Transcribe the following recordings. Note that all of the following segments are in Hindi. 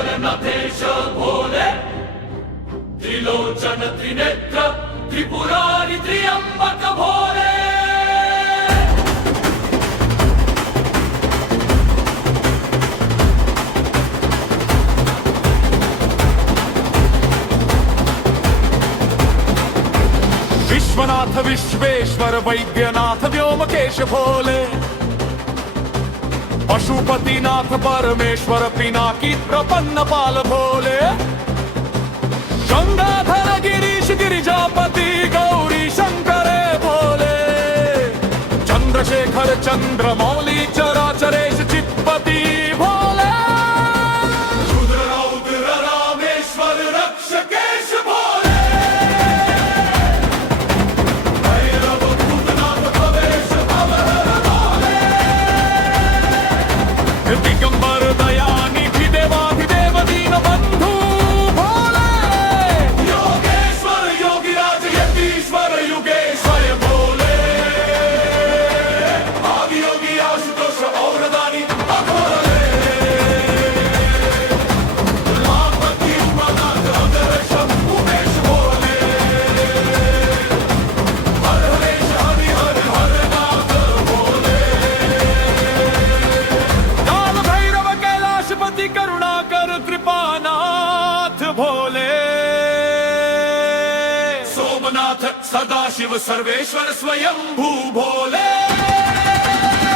योगेश्वरनाथेश भोले त्रिलोचन त्रिनेत्र त्रिपुरारी त्र्यंबक भोले। विश्वनाथ विश्वेश्वर वैद्यनाथ व्योमकेश भोले, पशुपतिनाथ परमेश्वर पिनाकी प्रपन्न पाल भोले, गंगाधर गिरीश गिरिजापति गौरी शंकर भोले, चंद्रशेखर चंद्रमौली चराचरेश चित्पति भोले, रुद्र रौद्र रामेश्वर रक्षकेश भोले, भैरव भूतनाथ भवेश भवहर भोले, दिगंबर दयानिधि देवाधिदेव दीन बंधु भोले, योगेश्वर योगिराज यतीश्वर युगेश्वर भोले, आदियोगी आशुतोष और दानी भोले, उमापति उमानाथ अगर शंभुवेश भोले, हर हरेश हरि हर हर नाथ भोले, काल भैरव कैलाशपति करुणाकर कृपानाथ भोले, सोमनाथ सदाशिव सर्वेश्वर स्वयंभू भोले,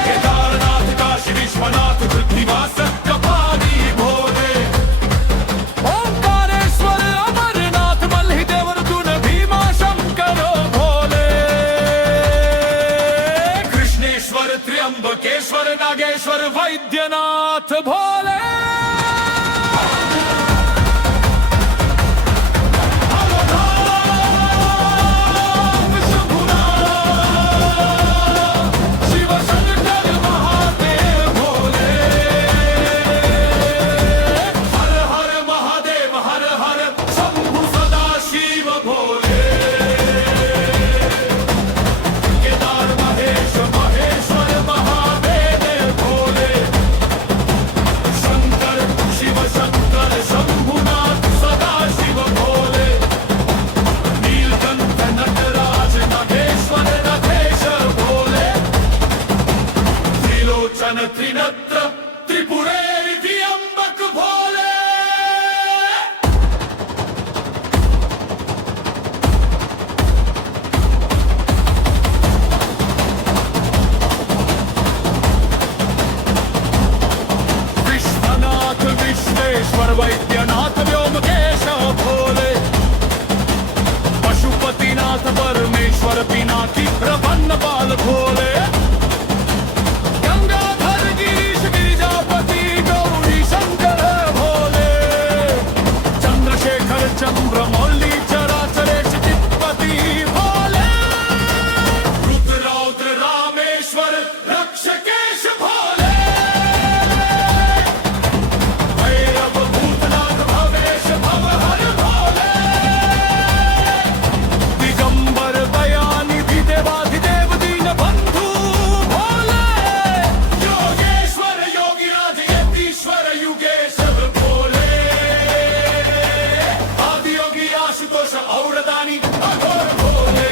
केदारनाथ काशी विश्वनाथ पृथ्वीवास कपाली भोले, ओंकारेश्वर अमरनाथ मल्लिदेव अर्जुन भीमा शंकर भोले, कृष्णेश्वर त्र्यंबकेश्वर नागेश्वर वैद्यनाथ भोले, शिव शंकर महादेव भोले, हर हर महादेव हर हर शंभु सदा शिव भोले, केदार महेश महेश्वर महादेव भोले, शंकर शिव शंकर शंभुनाथ सदा शिव भोले, नीलकंठ नटराज नागेश्वर नथेश भोले, त्रिलोचन त्रिनत्र त्रिपुरेरि त्र्यंबक भोले। विश्वनाथ विश्वेश्वर वैद्यनाथ व्योमकेश भोले, पशुपतिनाथ परमेश्वर पिनाकी प्रपन्न पाल भोले, गंगाधर गिरीश गिरिजापति गौरी शंकर भोले, चंद्रशेखर चंद्रमौली चराचरेश चित्पति भोले, रुद्र रौद्र रामेश्वर रक्षकेश भोले, भैरव भूतनाथ भवेश भवहर भोले, दिगंबर दयानिधि देवाधिदेव दीन बंधु भोले, योगेश्वर योगिराज यतीश्वर युगेश्वर भोले, आदियोगी आशुतोष और दानी अघोर भोले,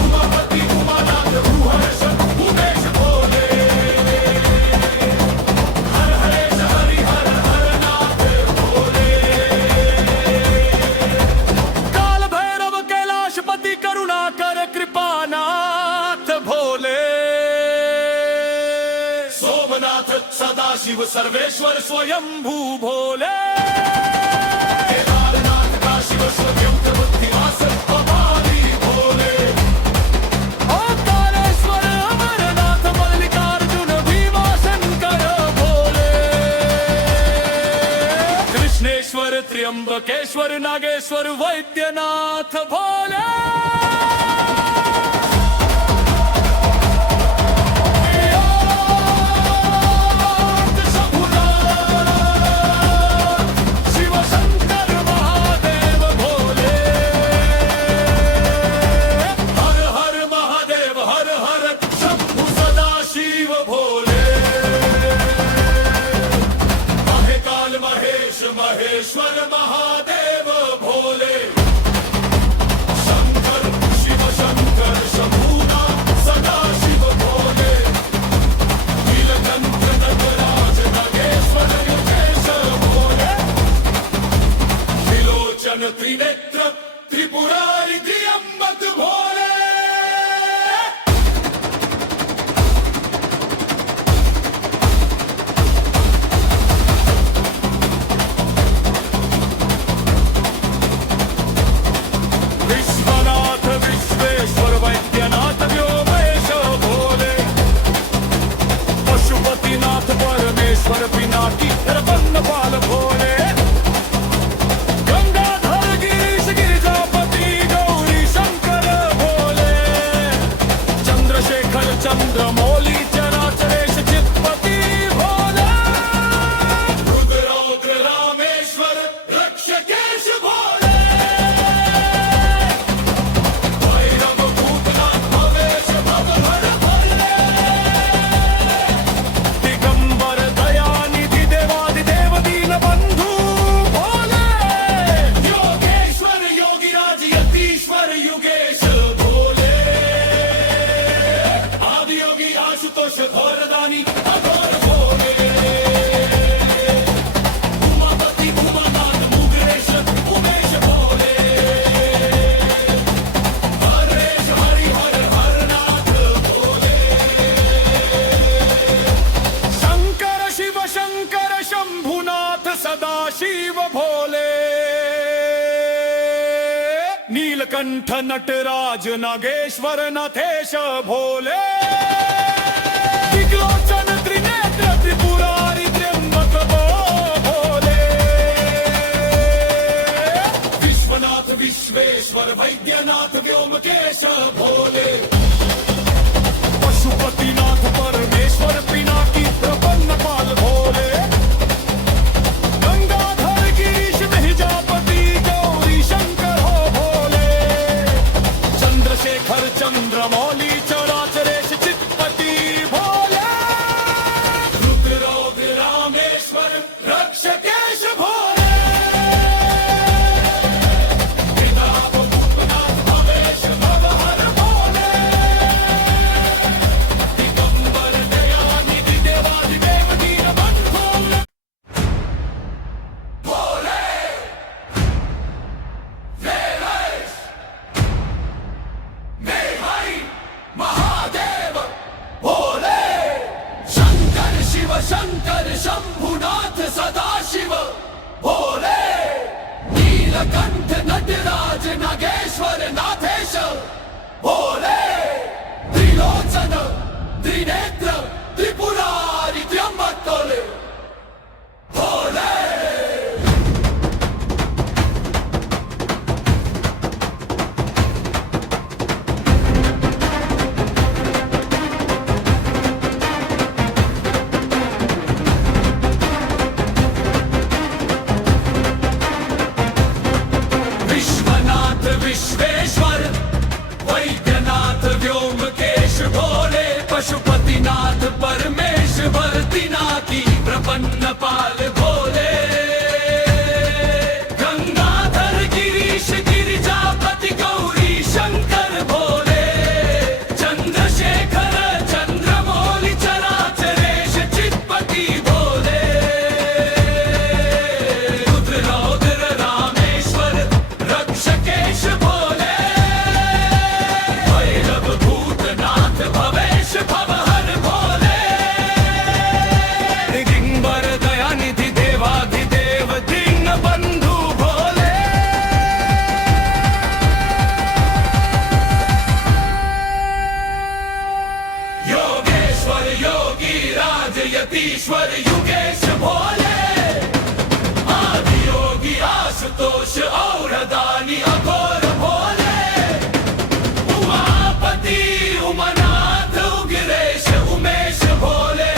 उमापति उमानाथ भूहर्ष उमेश भोले, हर हरेश हरि हर हर नाथ भोले, काल भैरव कैलाशपति करुणाकर कृपानाथ भोले, सोमनाथ सदाशिव सर्वेश्वर स्वयंभू भोले, केदारनाथ काशी विश्वव्योम बुद्धिवास कपाली भोले, ओंकारेश्वर अमरनाथ मल्लिकार्जुन भीमा शंकर भोले, कृष्णेश्वर त्र्यंबकेश्वर नागेश्वर वैद्यनाथ भोले, शिव शंकर महादेव भोले, हर हर महादेव हर हर शंभु सदा शिव भोले, शिव भोले नीलकंठ नटराज नागेश्वर नाथेश भोले विलोचन त्रिनेत्र त्रिपुरारी त्र्यंबक भोले विश्वनाथ विश्वेश्वर वैद्यनाथ व्योमकेश भोले पशुपतिनाथ परमेश्वर पिनाकी प्रपन्नपाल भोले गंगाधर गिरीश मेहजापति गौरी शंकर हो भोले चंद्रशेखर चंद्रमौली चराचरेश चित्पति भोले रुद्रौघ रामेश्वर रक्षकेश भोले त्रिनाथ भूतनाथ भवेश भवहर भोले दिगंबर दयानिधि देवादिदेव दीनबंधु भोले महादेव भोले शंकर शिव शंकर शंभुनाथ सदाशिव भोले नीलकंठ नटराज नागेश्वर नाथेश भोले त्रिलोचन त्रिनेत्र त्रिपुरारी त्र्यंबक भोले विश्वनाथ विश्वेश्वर वैद्यनाथ व्योमकेश भोले पशुपतिनाथ परमेश्वर तिनाकी प्रपन्नपाल भोले गंगाधर गिरीश गिरिजापति गौरी शंकर भोले चंद्रशेखर चंद्रमौली चराचरेश चित्पति भोले रुद्रौघ रामेश्वर रक्षकेश भोले भैरव भूतनाथ भवेश भवहर भोले दिगंबर दयानिधि देवाधिदेव दीनबंधु भोले योगेश्वर योगी राज यतीश्वर युगेश भोले आदि योगी आशुतोष और दानी अघोर भोले उमापति उमनाथ उग्रेश उमेश भोले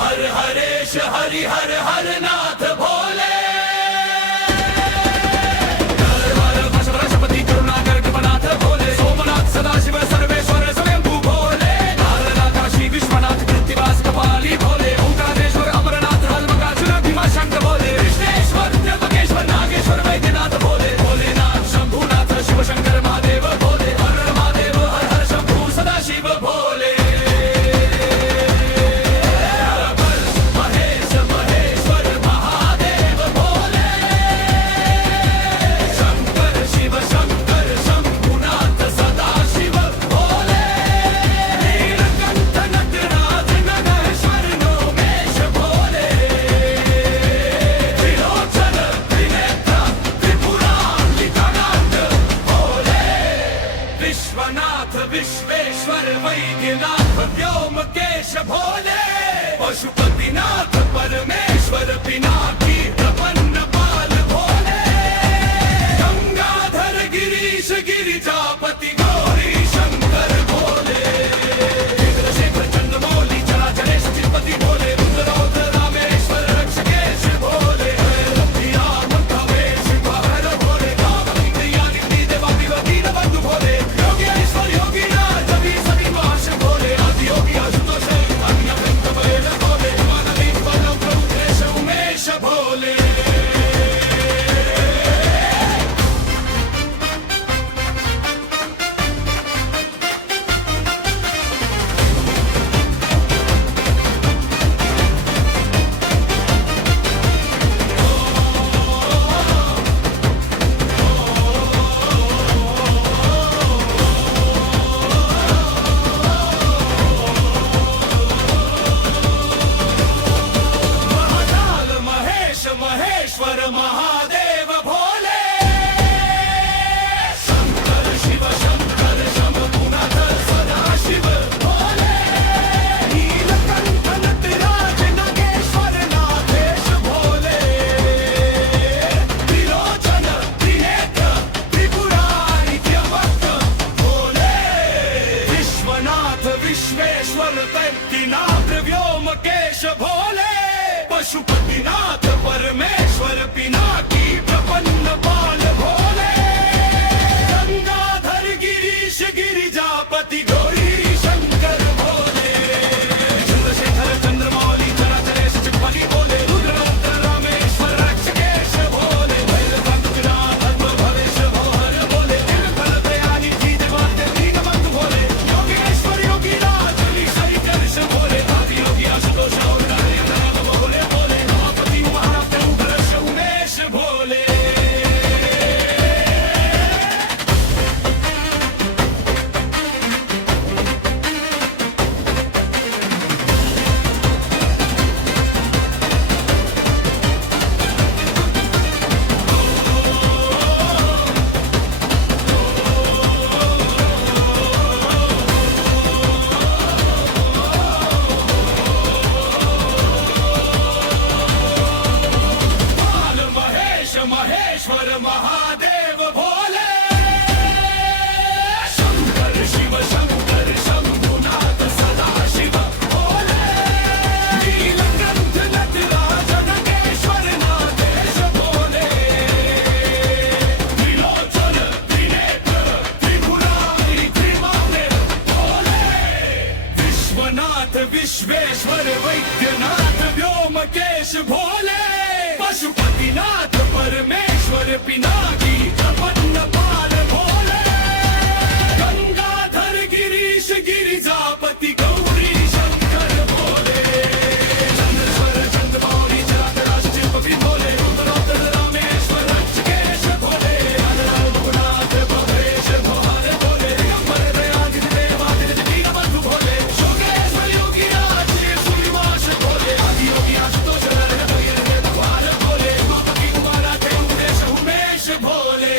हर हरेश हरि हर हर नाथ भोले पशुपति करुणाकर कृपनाथ भोले सोमनाथ सदाशिव सर्वेश्वर स्वयंभू भोले नारनाथ काशी विश्वनाथ कृत्तिवास कपाली भोले ओंकारेश्वर अमरनाथ हनुमकार्जुन भीमाशंकर भोले कृष्णेश्वर त्र्यंबकेश्वर नागेश्वर वैद्यनाथ भोले भोलेनाथ शंभुनाथ शिव शंकर महादेव भोले हर हर महादेव हर हर शंभु सदाशिव भोले महेश महेश्वर महादेव महेश्वर महादेव भोले शंकर शिव शंकर शंभुनाथ सदाशिव भोले नीलकंठ नटराज नागेश्वर नाथेश भोले त्रिलोचन त्रिनेत्र त्रिपुरारी त्र्यंबक भोले विश्वनाथ विश्वेश्वर कैलासनाथ व्योमकेश भोले पशुपतिनाथ परमेश्वर पिनाकी प्रपन्न बाल भोले गंगाधर गिरीश गिरिजापति गौरी शंकर भोले चंद्रशेखर चंद्रमौली चराचरेश चिपली भोले रुद्र रामेश्वर रक्षकेश भोले भैरवनाथ भवेश भोहर भोले फलदयानि धीदेवाद्य दीनबंधु भोले योगेश्वर योगीराज हरिकर्ष भोले आदि योगी आशुतोष और नारायण भोले भोले उमापति महादेव उग्र उमेश भोले बाल महेश महेश्वर महादेव भोले शंकर शिव शंकर शंभुनाथ सदाशिव भोले नीलकंठ नटराज नागेश्वर नाथेश भोले त्रिलोचन त्रिनेत्र त्रिपुरारी त्रिमादेव भोले विश्वनाथ विश्वेश्वर वैद्यनाथ व्योमकेश भोले पशुपतिनाथ परमेश्वर पिनाकी प्रपन्न बाल भोले गंगाधर गिरीश गिरिजापति गौरी शंकर भोले चंद्रेश्वर चंद्रमौली चराचराश चिपली भोले रुद्र रामेश्वर रक्षकेश भोले रघुनाथ भवेश भोहर भोले दिगंबर दयानिधि देवादिदेव दीनबंधु भोले योगेश्वर योगीराज सूर्यवंश भोले आदि योगी आशुतोष नारायण भोले उमापति उमानाथ उमेश भोले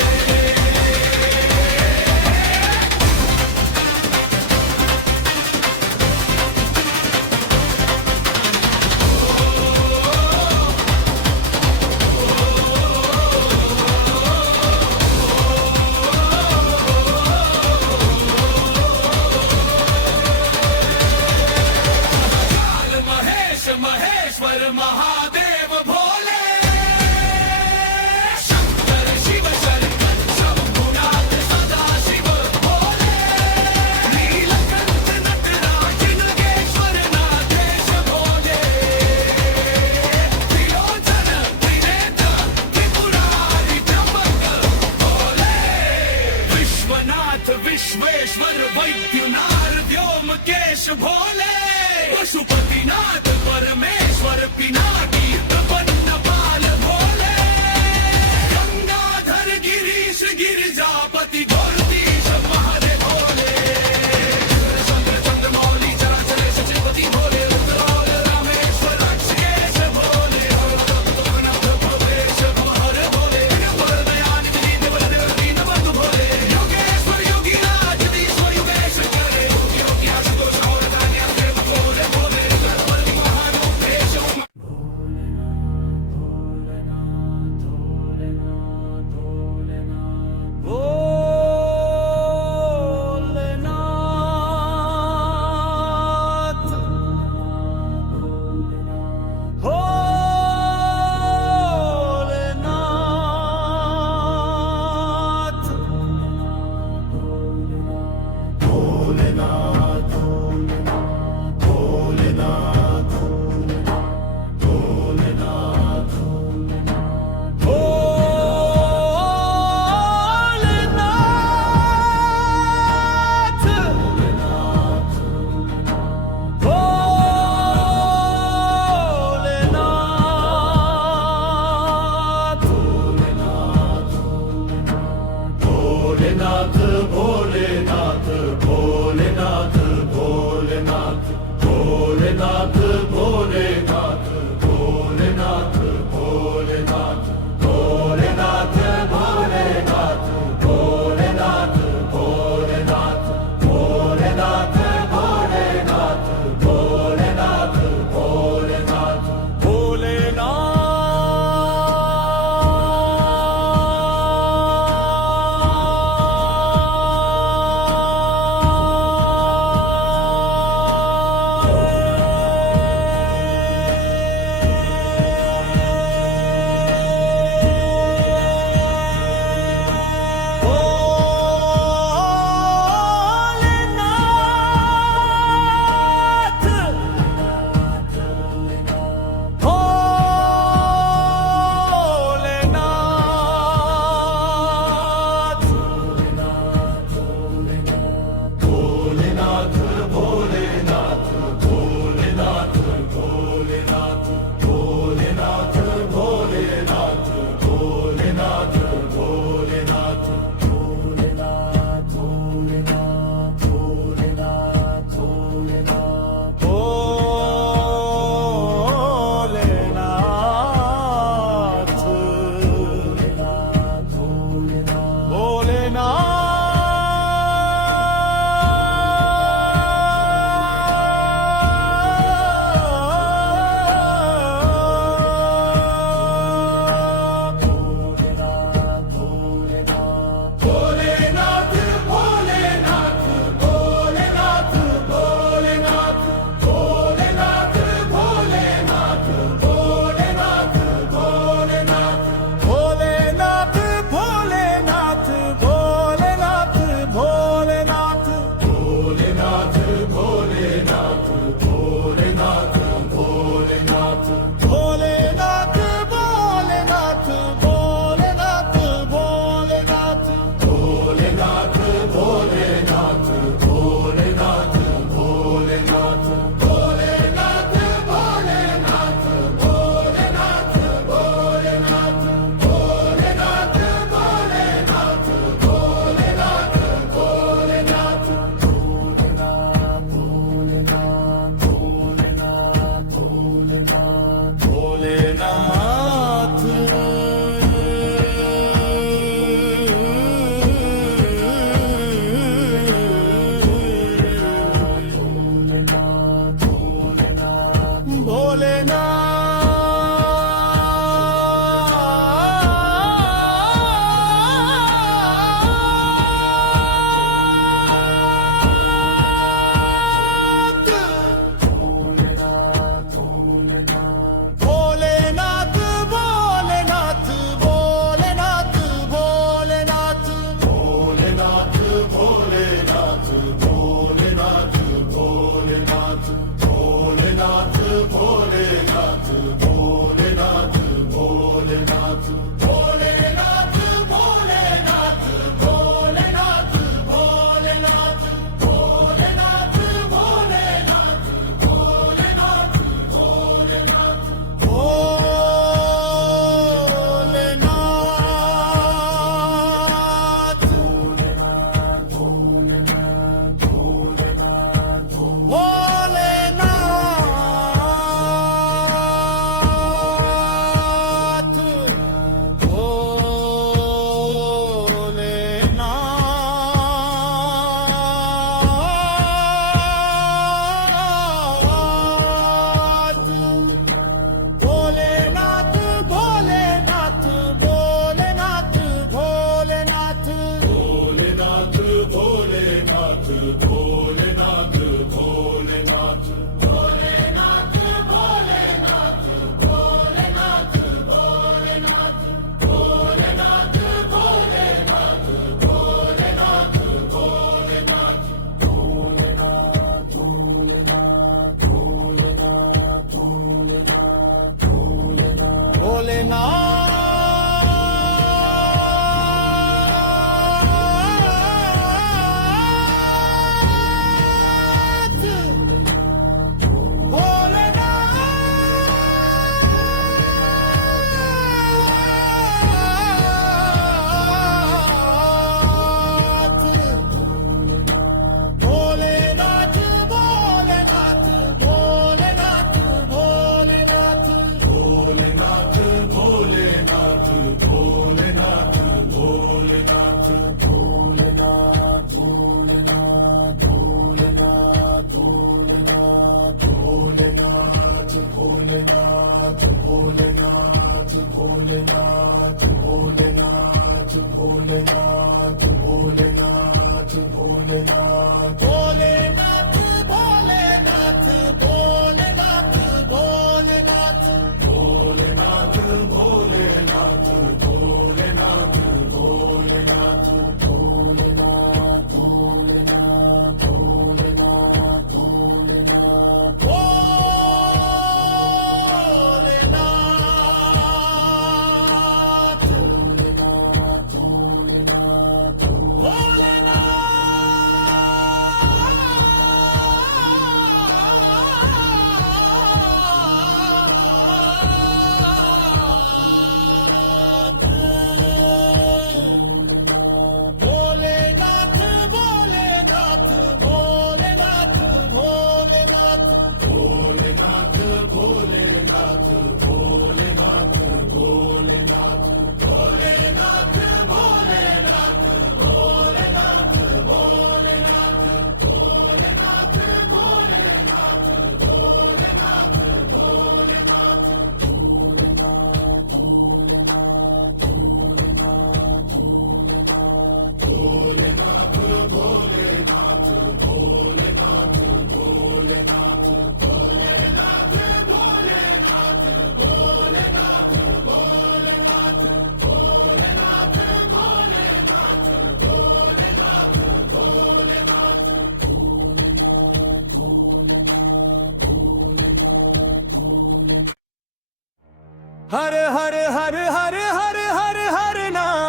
हर हर हर हर हर हर हर नाथ,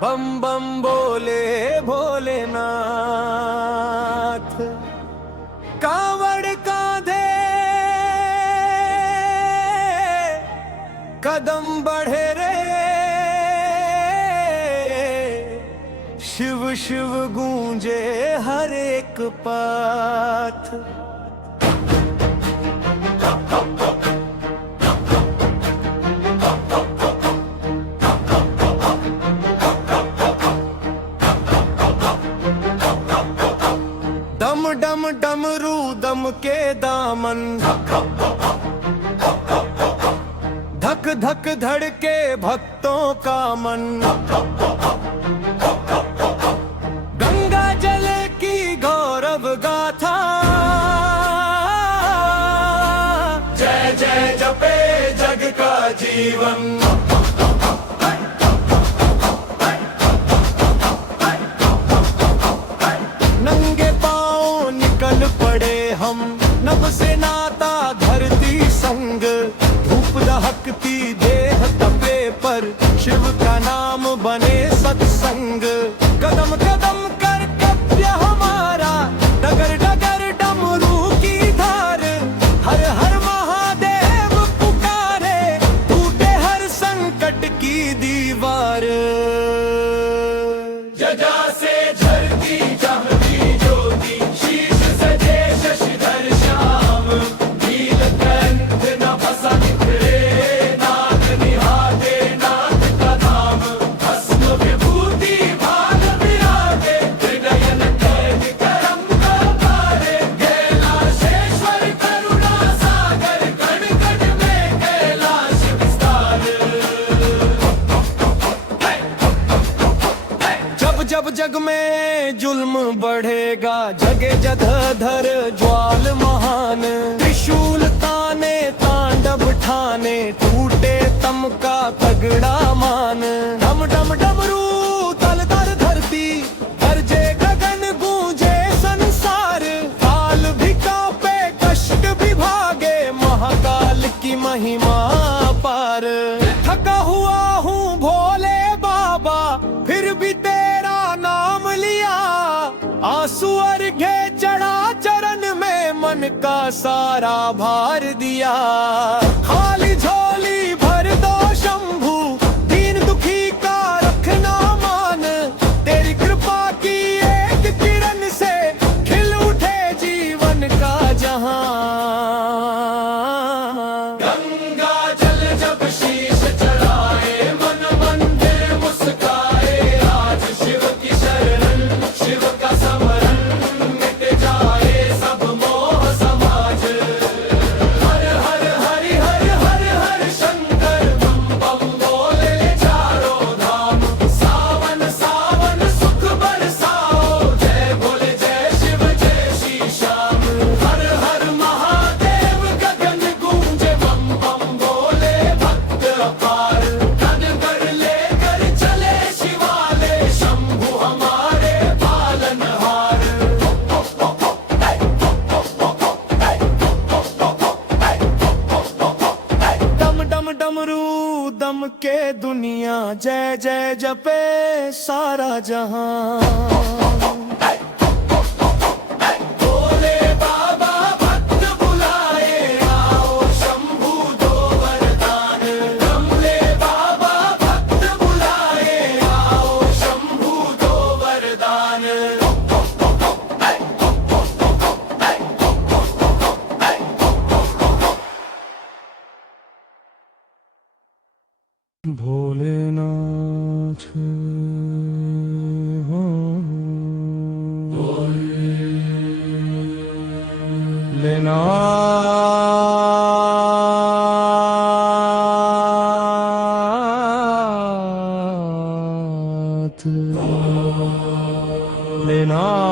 बम बम बोले भोलेनाथ। कांवड़ कांधे कदम बढ़े रे, शिव शिव गूंजे हर एक पाथ। डम डम डमरू दम के दामन, धक धक धड़के भक्तों का मन। गंगा जल की गौरव गाथा, जय जय जपे जग का जीवन। नभ से नाता धरती संग, धूप दहकती देह तपे पर, शिव का नाम बने सत्संग। कदम कदम कर कव्य हमारा, डगर डगर डमरू की धार। हर हर महादेव पुकारे, टूटे हर संकट की दीवार। जजा से झरती जहरी ज्योति, शीश सजे शशिधर श्याम। नीलकंठ न फसा निखरे, नाथ निहाते नाथ का धाम। भस्म विभूति भाग विराजे, हृदय कैद करम का पारे। कैलाशेश्वर करुणा सागर, कण कण में कैलाश विस्तार। जब जब जग में जुल्म बढ़ेगा, जगे जधर ज्वाल महान। त्रिशूल ताने तांडव ठाने, टूटे तम का तगड़ा मान। डम डम डमरू तल तर धरती, गरजे गगन गूंजे संसार। काल भी कांपे कष्ट भी भागे, महाकाल महिमा पर। थका हुआ हूँ भोले बाबा फिर भी तेरा नाम लिया, आंसू अर्घे चढ़ा चरण में मन का सारा भार दिया। खाली झोली भर दो शंभू, दीन दुखी का रखना मान, तेरी कृपा की एक किरण से खिल उठे जीवन का जहां। गंगा जल जब शीश चढ़ाए मन मंदिर मुस्काए, आज शिव की शरण शिव का समरण, मिट जाए सब मोह समाज। हर हर हरि हर हर हर शंकर बम बम बोले चारों धाम। सावन सावन सुख बरसाओ, जय भोले जय शिव जय श्री श्याम। हर हर महादेव गगन गूंजे बम बम बोले भक्त अपार। तन कर लेकर चले शिवाले शंभु हमारे पालनहार। डम डम डमरू दम के दुनिया, जय जय जपे सारा जहां। भोले बाबा भक्त बुलाए, आओ शंभु दो वरदान। भोले बाबा भक्त बुलाए, आओ शंभु दो वरदान। भोलेनाथ लेनाथ भोलेनाथ।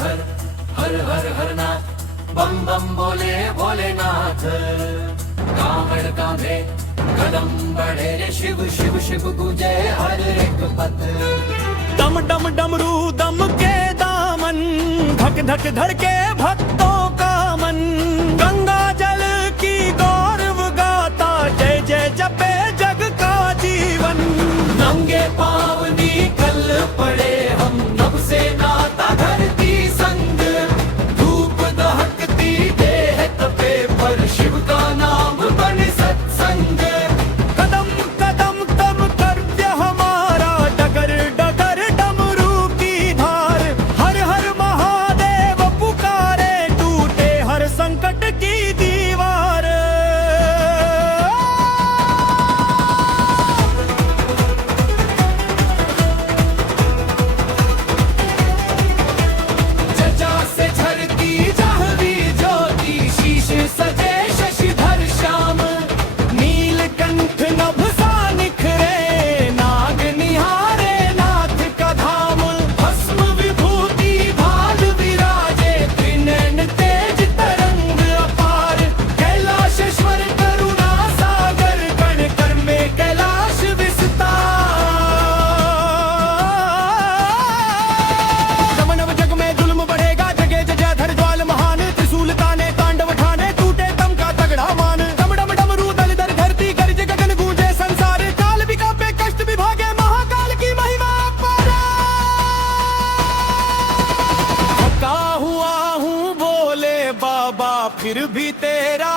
हर हर हर हर नाथ बम बम बोले भोलेनाथ कांवड़ कांधे कदम बढ़े रे शिव शिव शिव गुजे हर एक पथ डम डम डमरू दम के दामन धक धक धड़के भक्तों का मन गंगा जल की गौरव गाता जय जय जपे जग का जीवन नंगे पाँव निकल पड़े हम नभ से नाता धरती संग धूप दहकती देह तपे पर शिव का नाम बने सत्संग कदम कदम तम कर्त्य हमारा डगर डगर डमरू की धार हर हर महादेव पुकारे टूटे हर संकट की दीवार चचा से झरती जाहवी ज्योति शीश सजे शशिधर श्याम नीलकंठ नभ सा निखरे नाग निहारे नाथ का धाम भस्म विभूति भाल विराजे त्रिनयन तेज तरंग अपार कैलाशेश्वर करुणा सागर कण कण में कैलाश विस्तार नव नव जग में जुल्म बढ़ेगा जगे जजाधर ज्वाल महान त्रिशूल ताने तांडव ठाने टूटे तम का तगड़ा मान डम डम डमरू दल दर धरती गरज गगन गूंजे संसार काल भी कांपे कष्ट विभागे महाकाल की महिमा अपार थका हुआ हूँ बोले बाबा फिर भी तेरा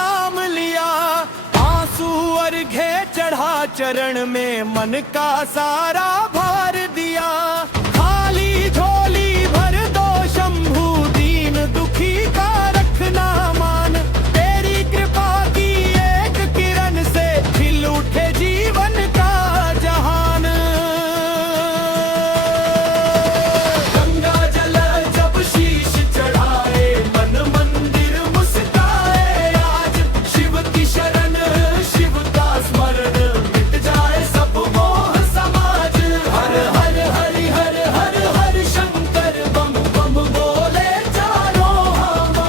नाम लिया आंसू अर्घे चढ़ा चरण में मन का सारा भार दिया खाली झोली भर दो शंभू दीन दुखी का रखना मान तेरी कृपा की एक किरण से खिल उठे जीवन का जहान गंगा जल जब शीश चढ़ाए मन मंदिर मुस्काए आज शिव की शरण शिव का स्मरण मिट जाए सब मोह समाज हर हर हरि हर हर हर शंकर बम बम बोले चारों हम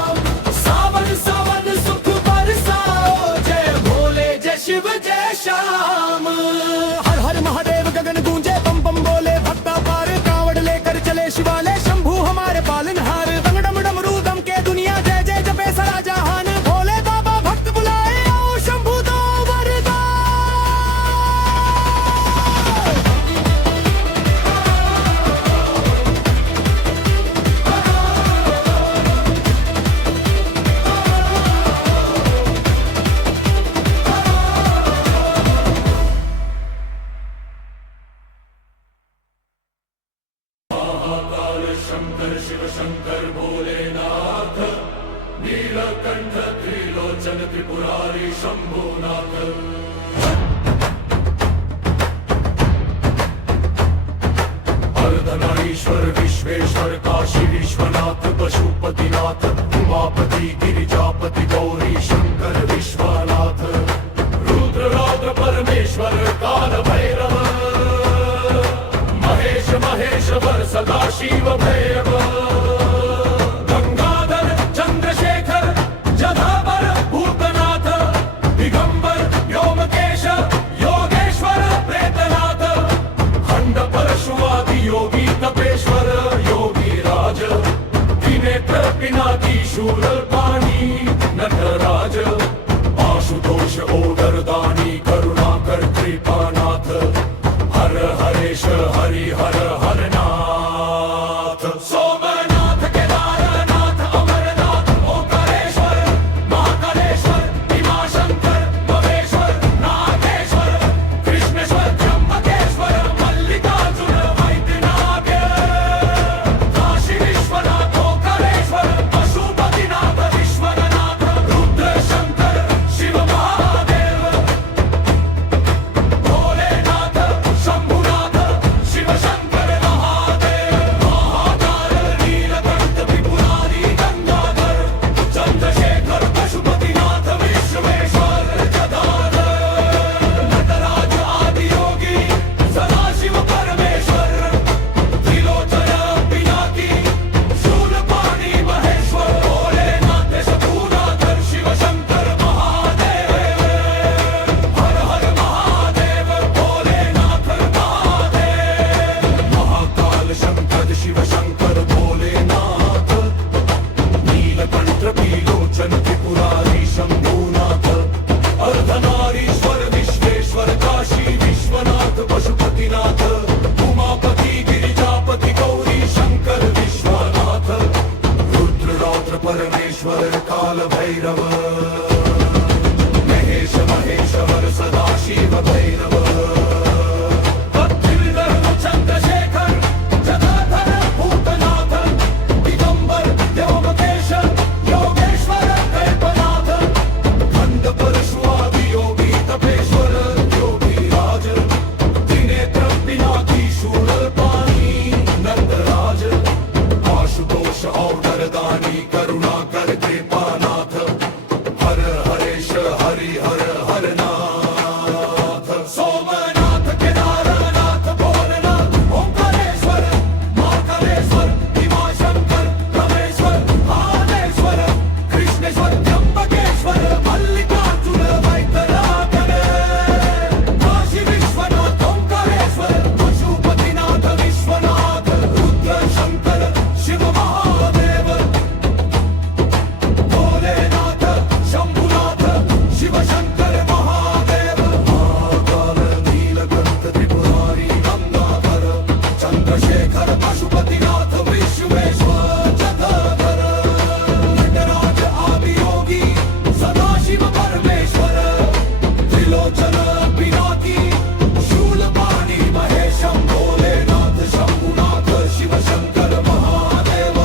सावन सावन सुख बरसाओ जय भोले जय शिव जय श्याम हर हर महादेव गगन गूंजे बम बम बोले भक्ता पार कांवड़ लेकर चले शिवालय शंभू हमारे पालनहार दंग डम डमरू दम के दुनिया जय जय जपे सारा जहान भोले बाबा भक्त बुलाए आओ शंभू दो वरदान महाकाल शंकर शिव शंकर भोलेनाथ नीलकंठ त्रिलोचन त्रिपुरारी शंभुनाथ अर्धनारीश्वर विश्वेश्वर काशी विश्वनाथ पशुपतिनाथ उमापति गिरिजापति गौरी शंकर विश्वनाथ रुद्र रौद्र परमेश्वर काल भैरव महेश महेश्वर सदा शिव भैरव गंगाधर चंद्रशेखर जटाधर भूतनाथ दिगंबर व्योमकेश योगेश्वर प्रेतनाथ खंड परशुआदि योगी तपेश्वर योगी राज त्रिनेत्र पिनाकी शूलपाणी नटराज आशुतोष ओदरदानी करुणाकर कृपानाथ हर हरेश हरि हर हर नाथ सोमनाथ केदारनाथ अमरनाथ ओंकारेश्वर महाकालेश्वर भीमाशंकर भवेश्वर नागेश्वर कृष्णेश्वर त्र्यंबकेश्वर मल्लिकार्जुन वैद्यनाथ काशी विश्वनाथ ओंकारेश्वर पशुपतिनाथ विश्वनाथ रुद्र शंकर शिव महादेव भोलेनाथ शंभुनाथ शिव शंकर काल भैरव महेश महेश्वर सदाशिव भैरव भक्तिविदर चंद्रशेखर जटाधर भूतनाथ दिगंबर देवमकेश योगेश्वर कैपनाथ खंड परशुआदि योगी तपेश्वर योगी राज त्रिनेत्र पिनाकी शूलपाणी नंदराज आशुतोष औदरदानी करुणाकर कृपानाथ हर हरेश हरि हर हरनाथ सोमनाथ केदारनाथ भोलेनाथ ओंकारेश्वर महाकालेश्वर भीमाशंकर रमेश्वर भालेश्वर कृष्णेश्वर त्र्यंबकेश्वर मल्लिकार्जुन वैद्यनाथन काशी विश्वनाथ ओंकारेश्वर पशुपतिनाथ विश्वनाथ रुद्र शंकर शिव महादेव भोलेनाथ शंभुनाथ शिव शंकर महादेव महाकाल नीलकंठ त्रिपुरारी गंगाधर चंद्रशेखर पशुपतिनाथ विश्वेश्वर जटाधर नटराज आदि योगी सदाशिव परमेश्वर त्रिलोचन पिनाकी शूलपाणी महेशं भोलेनाथ शंभुनाथ शिव शंकर महादेव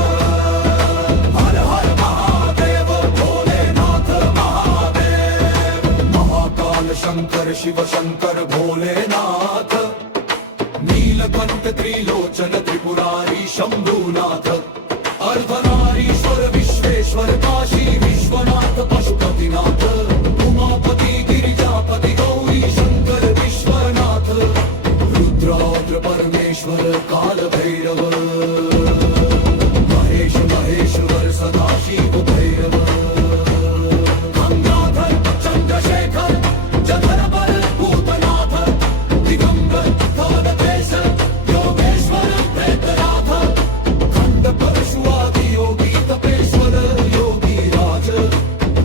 हर हर महादेव भोलेनाथ महादेव महाकाल शंकर शिव शंकर भोलेनाथ नीलकंठ त्रिलोचन त्रिपुरारी शंभुनाथ अर्धनारीश्वर विश्वेश्वर काशी विश्वनाथ पशुपतिनाथ उमापति गिरिजापति गौरी शंकर विश्वनाथ रुद्रौद्र परमेश्वर काल भैरव महेश महेश्वर सदाशिव भैरव गंगाधर चंद्रशेखर जटाधर भूतनाथ दिगंबर दानवेश योगेश्वर वैद्यनाथ खंड परशुआदि योगी तपेश्वर योगी राज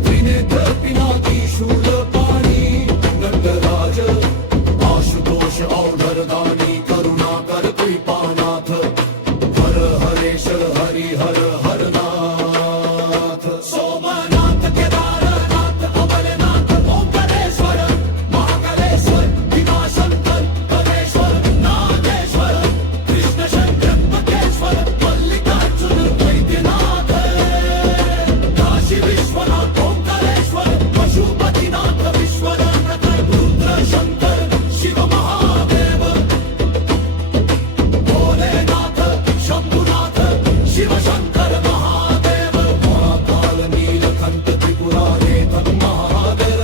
त्रिनेत्र पिनाकी शूलपाणी नंदराज आशुतोष औदरदानी करुणाकर कृपानाथ हर हरेश हरि हर हरनाथ सोमनाथ केदारनाथ अमरनाथ ओंकारेश्वर महाकालेश्वर भीमाशंकर रमेश्वर नागेश्वर कृष्णशंकर त्र्यंबकेश्वर मल्लिकार्जुन वैद्यनाथ काशी विश्वनाथ ओंकारेश्वर पशुपतिनाथ विश्वनाथ रुद्र शंकर शिव महादेव भोलेनाथ शंभुनाथ शिव शंकर महादेव महाकाल नीलकंठ त्रिपुरारी महादेव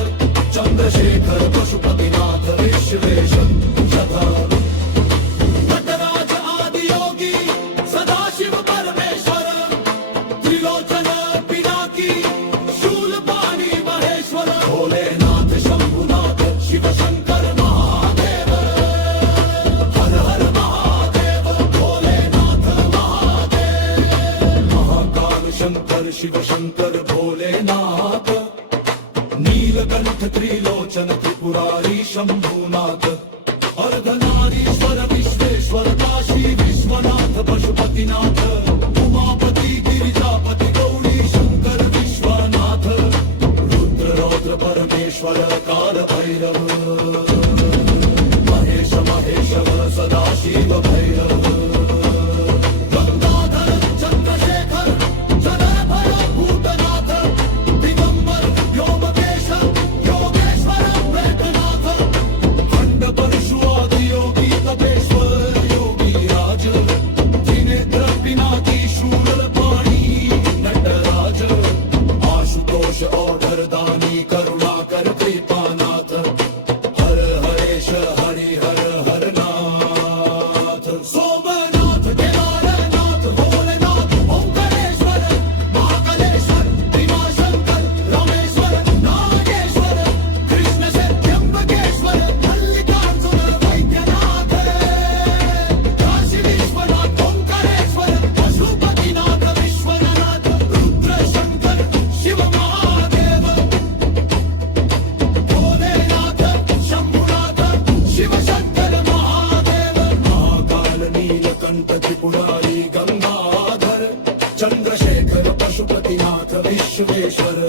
चंद्रशेखर पशुपतिनाथ विश्वेश्वर जटाधर नटराज आदि योगी सदाशिव परमेश्वर त्रिलोचन पिनाकी शूलपाणी महेश्वर भोलेनाथ शंभुनाथ शिव शंकर महादेव हर हर महादेव भोलेनाथ महादेव महाकाल शंकर शिव शंकर भोलेनाथ नीलकंठ त्रिलोचन त्रिपुरारी शंभुनाथ अर्धनारीश्वर विश्वेश्वर काशी विश्वनाथ पशुपतिनाथ उमापति गिरिजापति गौरी शंकर विश्वनाथ रुद्र रौद्र परमेश्वर काल भैरव महेश महेश्वर सदाशिव भैरव गंगाधर चंद्रशेखर जटाधर भूतनाथ दिगंबर व्योमकेश योगेश्वर वैद्यनाथ खंड परशुआदि योगी तपेश्वर योगी राज त्रिनेत्र पिनाकी शूलपाणी नटराज आशुतोष औदरदानी करुणाकर कृपानाथ हर हरेश हरि हर हरनाथ सोमनाथ केदारनाथ भोलेनाथ ओंकारेश्वर महाकालेश्वर भीमाशंकर रमेश्वर नागेश्वर कृष्णशंकर त्र्यंबकेश्वर मल्लिकार्जुन वैद्यनाथ काशी विश्वनाथ ओंकारेश्वर पशुपतिनाथ विश्वनाथ रुद्र शंकर शिव महादेव भोलेनाथ शंभुनाथ शिव शंकर महादेव महाकाल नीलकंठ त्रिपुरारी गंगाधर चंद्रशेखर पशुपतिनाथ विश्वेश्वर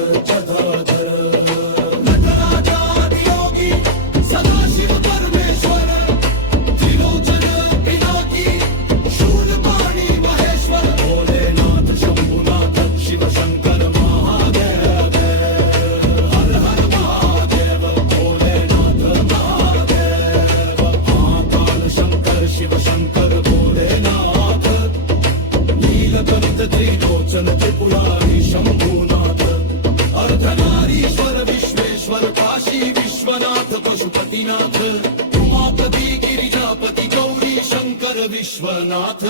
विश्वनाथ।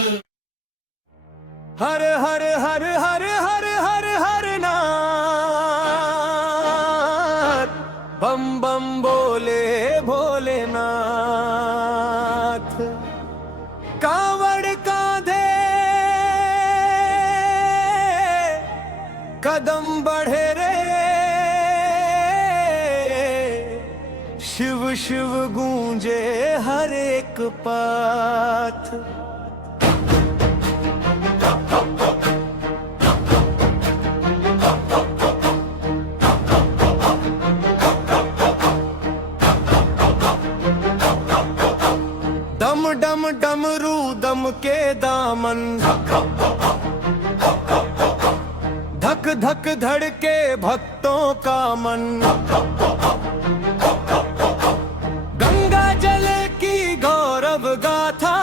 हर हर हर हर हर हर हर नाथ, बम बम बोले भोलेनाथ। कावड़ कांधे कदम बढ़े रे, शिव शिव गूंजे हर एक पाथ। डम डम डमरू दम के दामन, धक धक धड़के भक्तों का मन। गंगा जल की गौरव गाथा,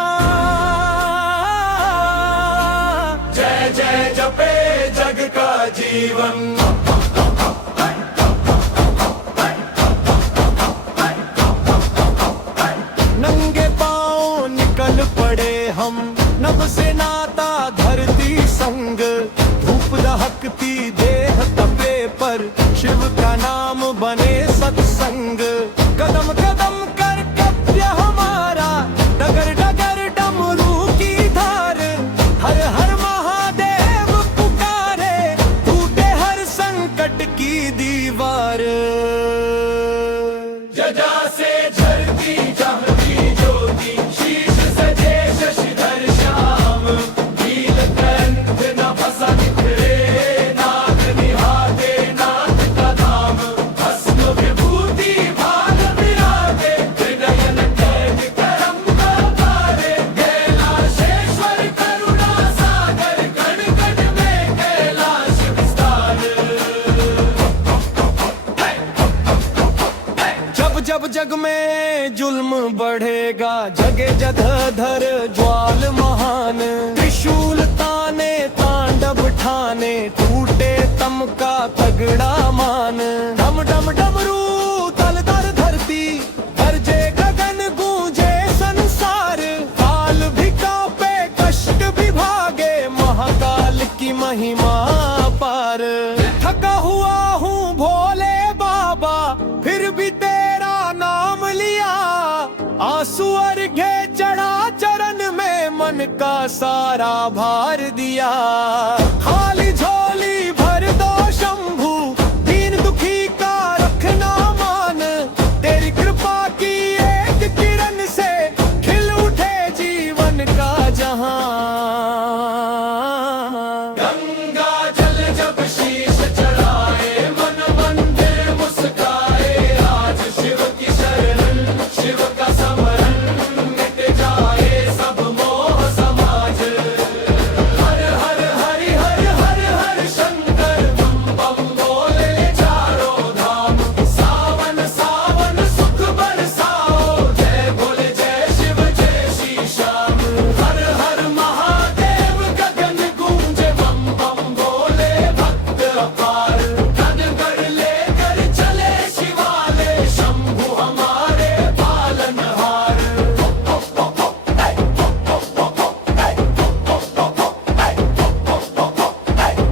जय जय जपे जग का जीवन। नंगे पांव निकल पड़े हम, नभ से नाता धरती संग। धूप दहकती देह तपे पर, शिव का नाम बने सत्संग। कदम कदम कर कप्य हमारा, डगर डगर डमरू की धार। हर हर महादेव पुकारे, टूटे हर संकट की दीवार। जजा से झरती जमती ज्योति, शीश सजे शशिधर श्याम। नीलकंठ न फंसा निखरे, नाग निहाते नाथ का धाम। भस्म विभूति भाग विराजे, हृदय कैद करम का पारे। कैलाशेश्वर करुणा सागर, कण कण में कैलाश विस्तार। जब जब जग में जुल्म बढ़ेगा, जगे जधर ज्वाल महान। त्रिशूल ताने तांडव ठाने, टूटे तम का तगड़ा मान। डम डम डमरू तल दर धरती, गरजे गगन गूंजे संसार। काल भी कांपे कष्ट भी भागे, महाकाल की महिमा पार। थका हुआ हूँ भोले बाबा, फिर भी तेरा नाम लिया। आंसू अर्घे चढ़ा चरण में, मन का सारा भार दिया। खाली झोली भर दो शंभू, दीन दुखी का रखना मान। तेरी कृपा की एक किरण से, खिल उठे जीवन का जहां। गंगा जल जब शीश चढ़ाए, मन मंदिर मुस्काए। आज शिव की शरण, शिव का समरण, मिट जाए सब मोह समाज। हर हर हरि हर हर हर शंकर, बम बम बोले चारों धाम। सावन सावन सुख बरसाओ, जय भोले जय शिव जय श्री श्याम। हर हर महादेव गगन गूंजे, बम बम बोले भक्त अपार। तन कर लेकर चले शिवाले, शंभु हमारे पालनहार।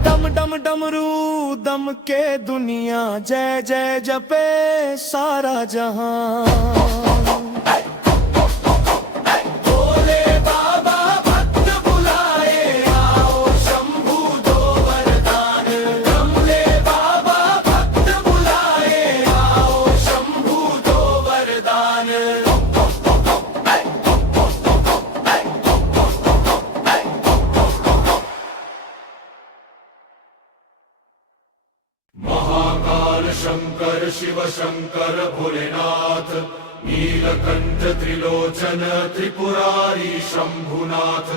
डम डम डमरू दम के दुनिया, जय जय जपे सारा जहां। भोले बाबा भक्त बुलाए, आओ शंभु दो वरदान। भोले बाबा भक्त बुलाए, आओ शंभु दो वरदान। महाकाल शंकर शिव शंकर भोलेनाथ, नीलकंठ त्रिलोचन त्रिपुरारी शंभुनाथ।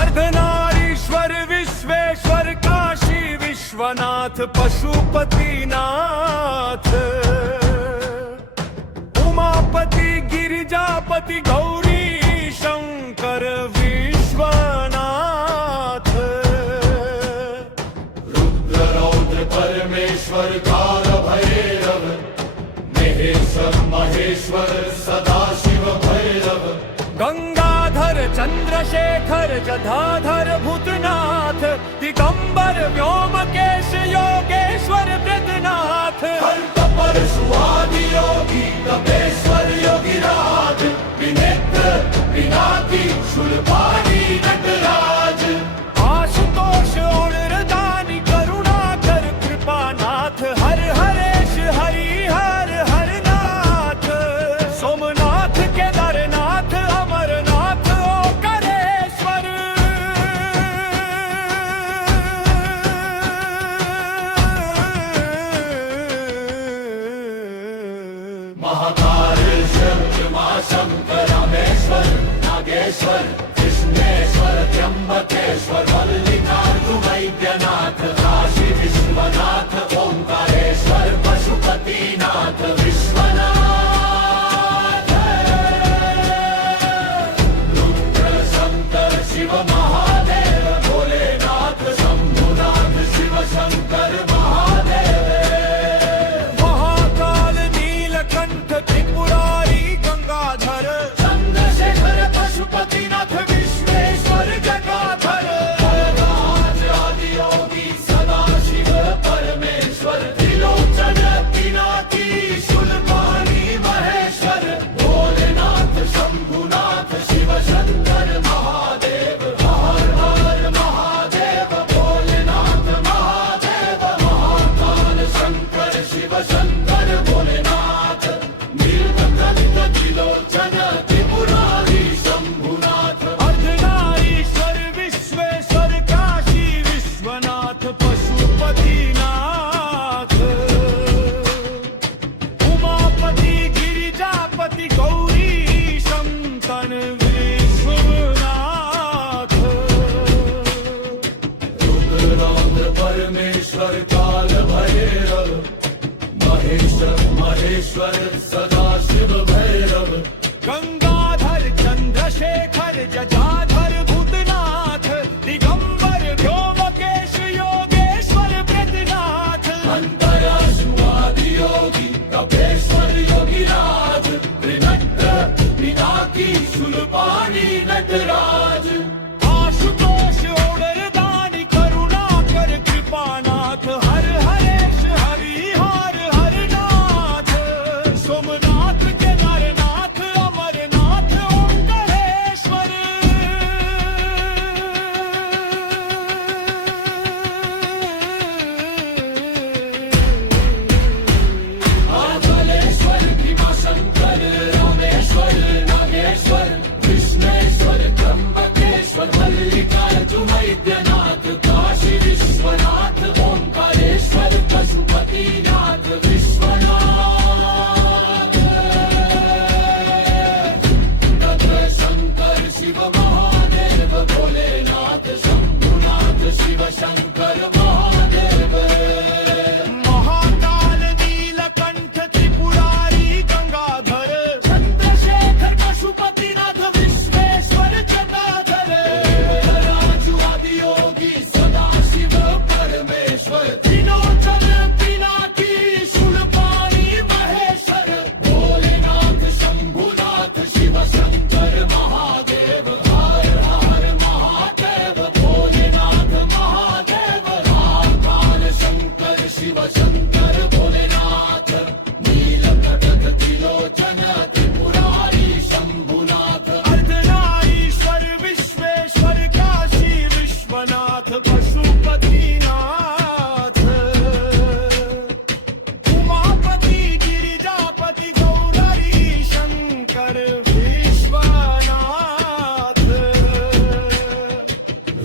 अर्धनारीश्वर विश्वेश्वर काशी विश्वनाथ, पशुपतिनाथ। उमापति गिरिजापति गौरी शंकर विश्वनाथ। रुद्र रौद्र परमेश्वर काल भैरव महेश्वर महेश्वर सदाशिव भैरव गंगाधर चंद्रशेखर जटाधर भूतनाथ दिगंबर व्योमकेश योगेश्वर वृद्धनाथ परशुआदि योगी कपेश्वर योगिराज विनेत्र विनाती शूलपाणी नटराज आशुतोष दानी करुणाकर कृपानाथ हर हरेश हरिहर हरनाथ सोमनाथ केदारनाथ अमरनाथ ओंकारेश्वर महाकाल शक्तिमा शंकर रामेश्वर नागेश्वर कृष्णेश्वर त्र्यंबकेश्वर मल्लिकार्जुन वैद्यनाथ काशी विश्वनाथ ओंकारेश्वर पशुपतिनाथ विश्वनाथ रुद्र शंकर शिव महादेव भोलेनाथ शंभुनाथ शिव शंकर महादेव महाकाल नीलकंठ त्रिपुरारी गंगाधर चंद्रशेखर पशुपतिनाथ विश्वेश्वर जटाधर आदि योगी सदाशिव परमेश्वर त्रिलोचन पिनाकी शूलपाणी महेश्वर भोलेनाथ शंभुनाथ शिव शंकर महादेव हर हर महादेव भोलेनाथ महादेव महाकाल शंकर शिव शंकर भोलेनाथ नीलकंठ त्रिलोचन त्रिपुरारी शंभुनाथ अर्धनारीश्वर विश्वेश्वर काशी विश्वनाथ पशुपतिनाथ उमापति गिरिजापति गौरी शंकर विश्वनाथ रुद्र परमेश्वर काल भैरव महेश्वर महेश्वर सदाशिव भैरव गंगाधर चंद्रशेखर जटाधर भूतनाथ दिगंबर व्योमकेश योगेश्वर वृद्धनाथ अंतराशुआदि योगी कपेश्वर योगिराज त्रिनत्र पिनाकी शूलपाणी नटराज आशुतोष दानी करुणाकर कृपानाथ हर हरेश हरिहर हरनाथ सोमनाथ केदारनाथ अमरनाथ ओंकारेश्वर महाकालेश्वर भीमाशंकर रामेश्वर नागेश्वर कृष्णेश्वर त्र्यंबकेश्वर मल्लिकार्जुन वैद्यनाथ काशी विश्वनाथ ओंकारेश्वर पशुपतिनाथ विश्वनाथ रुद्र शंकर शिव महादेव भोलेनाथ शंभुनाथ शिव शंकर महादेव महाकाल नीलकंठ त्रिपुरारी गंगाधर चंद्रशेखर पशुपतिनाथ विश्वेश्वर जटाधर आदि योगी सदाशिव परमेश्वर त्रिलोचन पिनाकी शूलपाणी महेश्वर भोलेनाथ शंभुनाथ शिव शंकर महादेव हर हर महादेव भोलेनाथ महादेव महाकाल शंकर शिव शंकर भोलेनाथ नीलकंठ त्रिलोचन त्रिपुरारी शंभुनाथ अर्धनारीश्वर विश्वेश्वर काशी विश्वनाथ पशुपतिनाथ उमापति गिरिजापति गौरी शंकर विश्वनाथ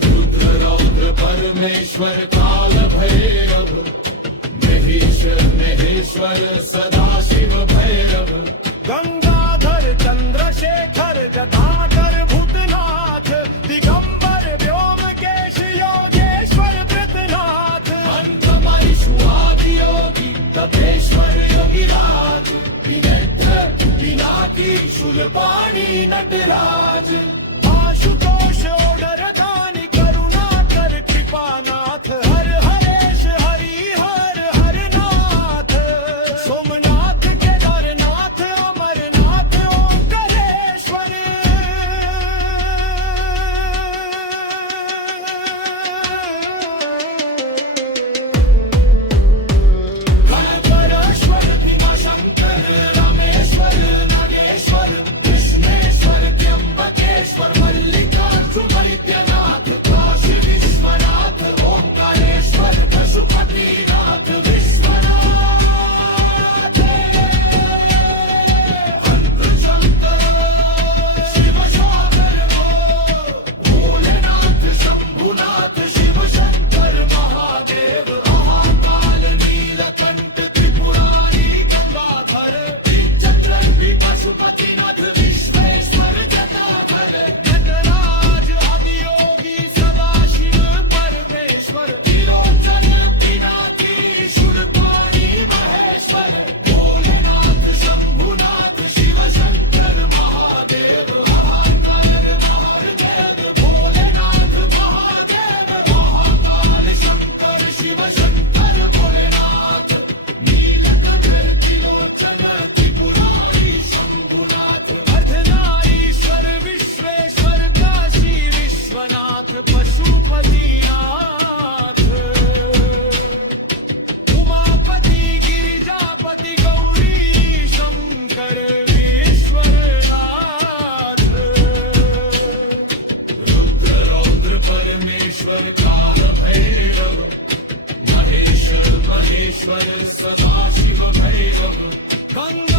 रुद्र रौद्र परमेश्वर काल भैरव महेश्वर सदाशिव भैरव गंगाधर चंद्रशेखर जटाधर भूतनाथ दिगंबर व्योमकेश योगेश्वर वृद्धनाथ अंतमाईशुआदि योगी कपेश्वर योगिराज विनेत्र विनाकी शूलपाणी नटराज आशुतोष दानी करुणाकर कृपानाथ हर हरेश हरिहर सदा शिव भैरव गंगा